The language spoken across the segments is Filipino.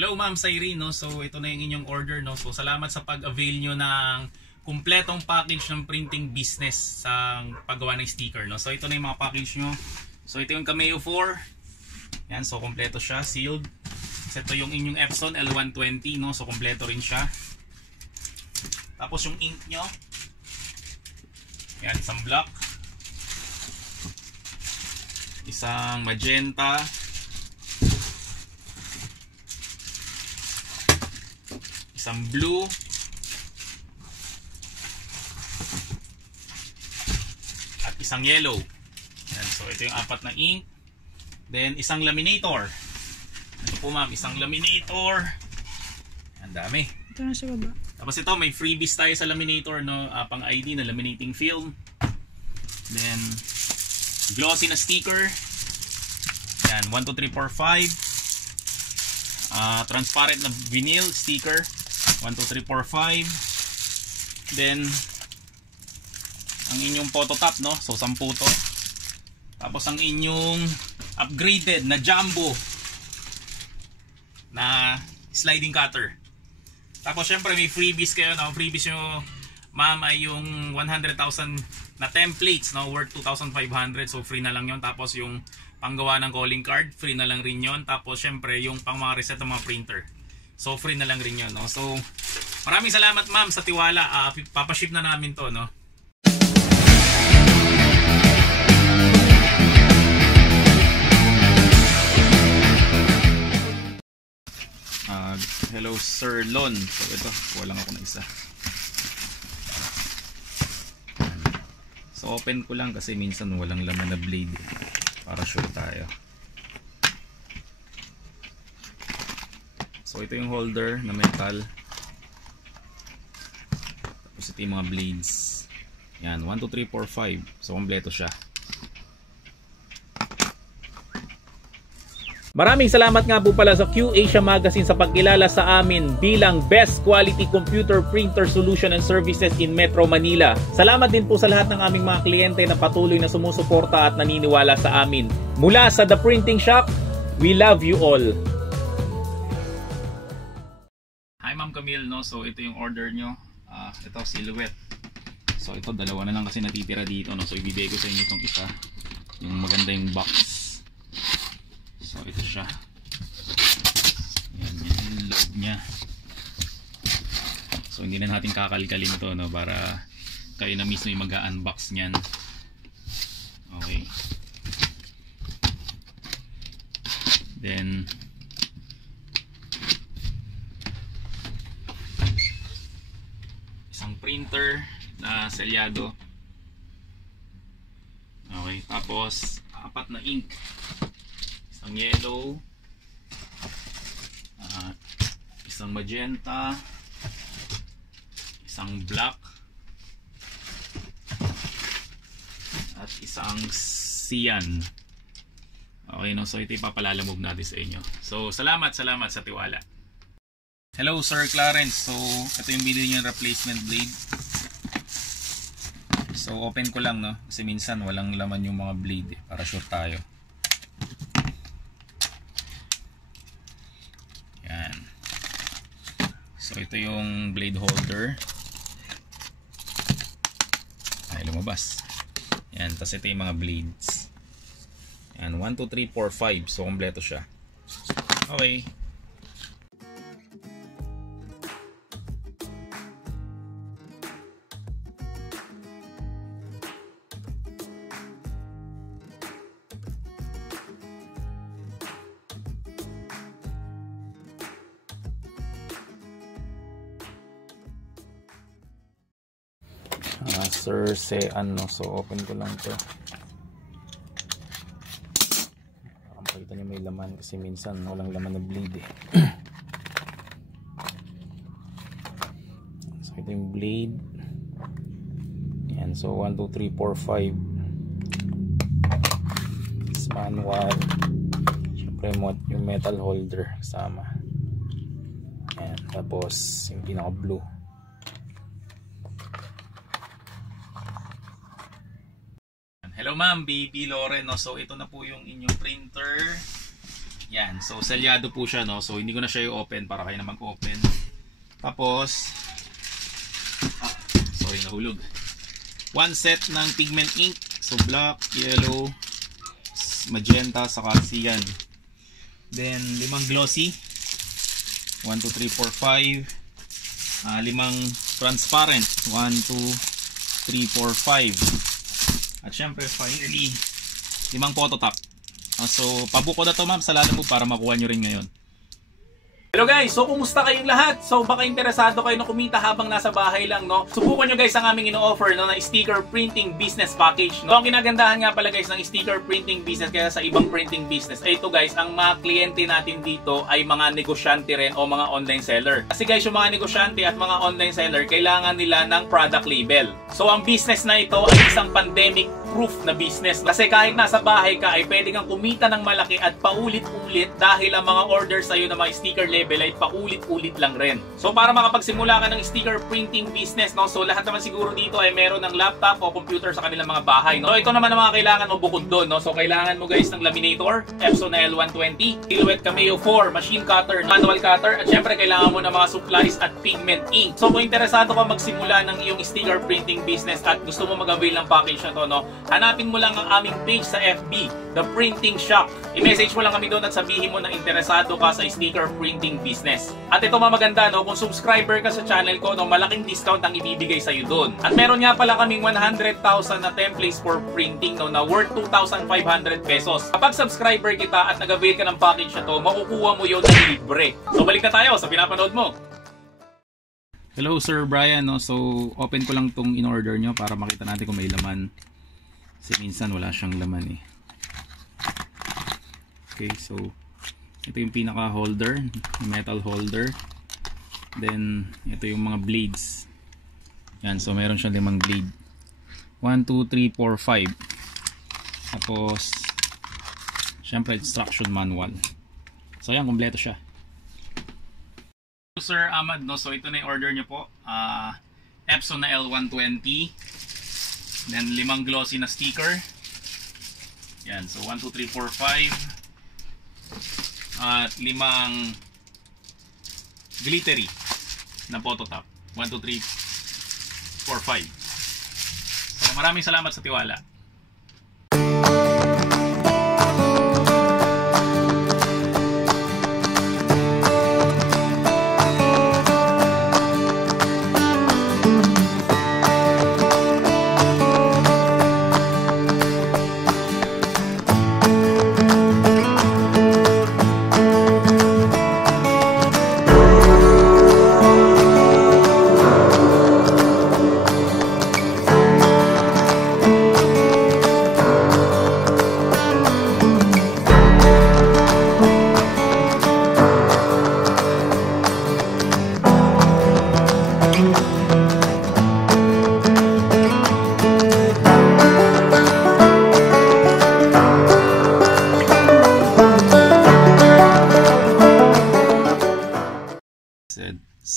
Hello Ma'am Cyrene, no? So ito na yung inyong order, no? So salamat sa pag-avail nyo ng kumpletong package ng printing business sa paggawa ng sticker, no? So ito na yung mga package nyo. So ito yung Cameo 4. Yan, so kompleto siya, sealed. So ito yung inyong Epson L120, no? So kompleto rin siya. Tapos yung ink nyo. Yan, isang black. Isang magenta. Isang blue. At isang yellow. Yan, so ito yung apat na ink. Then isang laminator. Ito po ma'am, isang laminator. Ang dami. Ito na sa baba. Tapos ito may freebies tayo sa laminator, no? Pang ID na laminating film. Then glossy na sticker. Yan, 1, 2, 3, 4, 5. Transparent na vinyl sticker. 1, 2, 3, 4, 5. Then ang inyong photo top, no? So 10 to. Tapos ang inyong upgraded na jumbo na sliding cutter. Tapos syempre may freebies kayo, no? Freebies nyo ma'am ay yung 100,000 na templates, no? Worth 2,500. So free na lang yon. Tapos yung panggawa ng calling card, free na lang rin yon. Tapos syempre yung pang mga reset ng mga printer, so free na lang rin yon, no? So maraming salamat ma'am sa tiwala. Papaship na namin to, no? Hello Sir Lon. So ito, kuha lang ako ng isa. So open ko lang kasi minsan walang laman na blade, para sure tayo. So ito yung holder na metal. Tapos ito yung mga blades. Yan, 1, 2, 3, 4, 5. So kompleto siya. Maraming salamat nga po pala sa Q Asia Magazine sa pagkilala sa amin bilang Best Quality Computer Printer Solution and Services in Metro Manila. Salamat din po sa lahat ng aming mga kliyente na patuloy na sumusuporta at naniniwala sa amin. Mula sa The Printing Shop, we love you all. Hi Ma'am Camille, no? So ito yung order nyo. Ito silhouette. So ito dalawa na lang kasi natitira dito, no? So ibibigay ko sa inyo itong isa. Yung maganda yung box. So ito siya. Yan yung loob niya. So hindi na natin kakalkalin ito, no? Para kayo na mismo yung mag-unbox niyan. Okay. Then isang printer na selyado. Okay, tapos apat na ink. Isang yellow, isang magenta, isang black, at isang cyan. Okay, no? So ito ipapalalamog natin sa inyo. So salamat sa tiwala. Hello Sir Clarence. So ito yung bilhin niyo, replacement blade. So open ko lang, no? Kasi minsan walang laman yung mga blade, para sure tayo. Yan. So ito yung blade holder. Ay, lumabas. Yan, tapos ito yung mga blades. Yan, 1, 2, 3, 4, 5. So kompleto siya. Okay. Sir Sean, no? So open ko lang to. Pakita niyo may laman kasi minsan walang laman na blade, eh. So ito yung blade. Yan, so 1, 2, 3, 4, 5. It's manual. Siyempre yung metal holder kasama. Yan, tapos yung pinaka blue. Hello ma'am, Baby Loren, no? So ito na po yung inyong printer. Yan, so selyado po siya, no? So hindi ko na siya i-open para kayo na mag-open. Tapos sorry, nahulog. One set ng pigment ink. So black, yellow, magenta, saka cyan. Then 5 glossy. 1, 2, 3, 4, 5. 5 transparent. 1, 2, 3, 4, 5. At syempre finally 5 photo top. So pabuko na to ma'am sa lalo mo para makuha nyo rin ngayon. Hello guys, so kumusta kayong lahat? So baka interesado kayo na kumita habang nasa bahay lang, no? Subukan nyo guys ang aming ino-offer, no, na sticker printing business package, no? Ang ginagandahan nga pala guys ng sticker printing business kaya sa ibang printing business ay ito guys, ang mga kliyente natin dito ay mga negosyante rin o mga online seller. Kasi guys, yung mga negosyante at mga online seller, kailangan nila ng product label. So ang business na ito ay isang pandemic proof na business. Kasi kahit nasa bahay ka ay pwede kang kumita ng malaki at paulit-ulit dahil ang mga orders sa'yo na mga sticker label ay paulit-ulit lang rin. So para makapagsimula ka ng sticker printing business, no? So lahat naman siguro dito ay meron ng laptop o computer sa kanilang mga bahay, no? So ito naman ang mga kailangan mo bukod doon, no? So kailangan mo guys ng laminator, Epson na L120, Silhouette Cameo 4, machine cutter, manual cutter, at syempre kailangan mo ng mga supplies at pigment ink. So kung interesado ka magsimula ng iyong sticker printing business at gusto mo mag-avail ng package na to, no? Hanapin mo lang ang aming page sa FB, The Printing Shop. I-message mo lang kami doon at sabihin mo na interesado ka sa sticker printing business. At ito maganda, no, kung subscriber ka sa channel ko, no, malaking discount ang ibibigay sa'yo doon. At meron nga pala kaming 100,000 na templates for printing, no, na worth 2,500 pesos. Kapag subscriber kita at nag-avail ka ng package na to, makukuha mo yun na libre. So balik na tayo sa pinapanood mo. Hello Sir Brian, no? So open ko lang tong in-order nyo para makita natin kung may laman. Kasi minsan wala siyang laman eh. Okay, so ito yung pinaka holder, metal holder. Then ito yung mga blades. Yan, so meron siyang 5 blade. 1, 2, 3, 4, 5. Tapos syempre instruction manual. So yan, kompleto siya. Sir Ahmad, no? So ito na yung order nyo po. Epson na L120. Then 5 glossy na sticker. Yan, so 1, 2, 3, 4, 5. At 5 glittery na photo top. 1, 2, 3, 4, 5. So maraming salamat sa tiwala.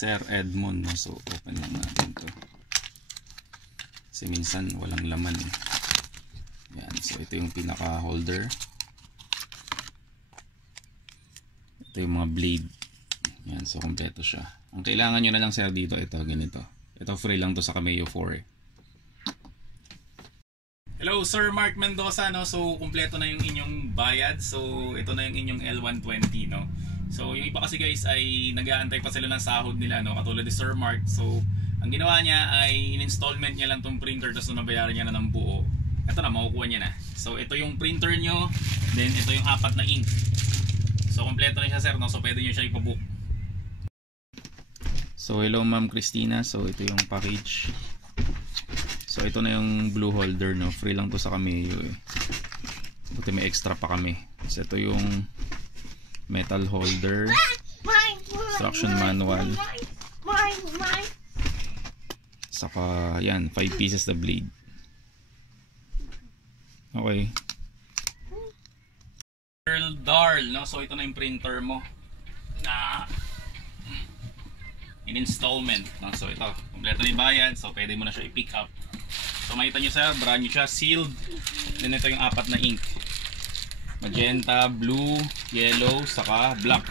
Sir Edmond, no? So open lang natin to kasi minsan walang laman eh. Yan, so ito yung pinaka holder, ito yung mga blade. Yan, so kompleto siya. Ang kailangan nyo na lang sir dito, ito ganito, ito free lang to sa Cameo 4 eh. Hello Sir Mark Mendoza, no? So kompleto na yung inyong bayad. So ito na yung inyong L120, no? So yung iba kasi guys ay nag-aantay pa sila ng sahod nila, no? Katulad ni Sir Mark. So ang ginawa niya ay in-installment niya lang tong printer, tapos nabayaran niya na ng buo. Ito na, makukuha niya na. So ito yung printer nyo, then ito yung 4 na ink. So kompleto na siya sir, no? So pwede nyo siya ipabook. So hello Ma'am Christina. So ito yung package. So ito na yung blue holder, no? Free lang to sa Cameo eh. Buti may extra pa kami. So ito yung metal holder, instruction manual, saka yan 5 pieces na blade. Okay, Earl Darl, no? So ito na yung printer mo na in installment, no? So ito, kompleto na yung bayad, so pwede mo na siya i-pick up. So makita nyo sir, brand new siya, sealed. Then ito yung 4 na ink. magenta, blue, yellow, saka black.